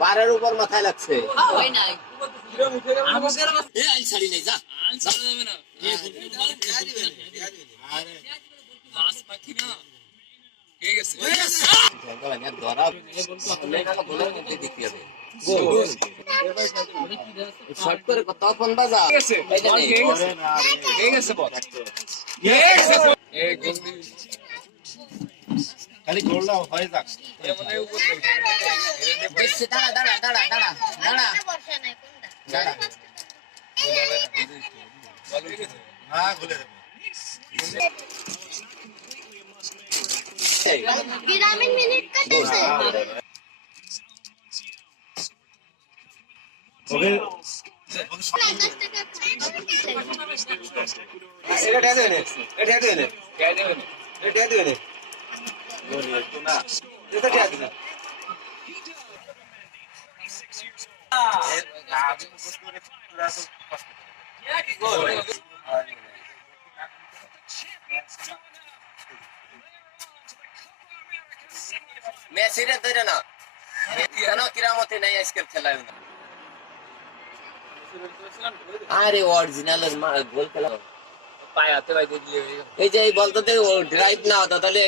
বারের উপর মাথায় লাগছে। হয় তখন বাজা খালি গোলটা হয়ে যাক। দেখছি দাঁড়া দাঁড়া দাঁড়া দাঁড়া দাঁড়া দাঁড়া গ্রামীণ মিনিট এটা মেসিরে ধরে না কেন কিরামতে নাই আজকের খেলায় না আরে অরিজিনাল গোল খেলা পায়াতে ভাই দিলে এই যে এই বলতে ড্রাইভ না হতো তাহলে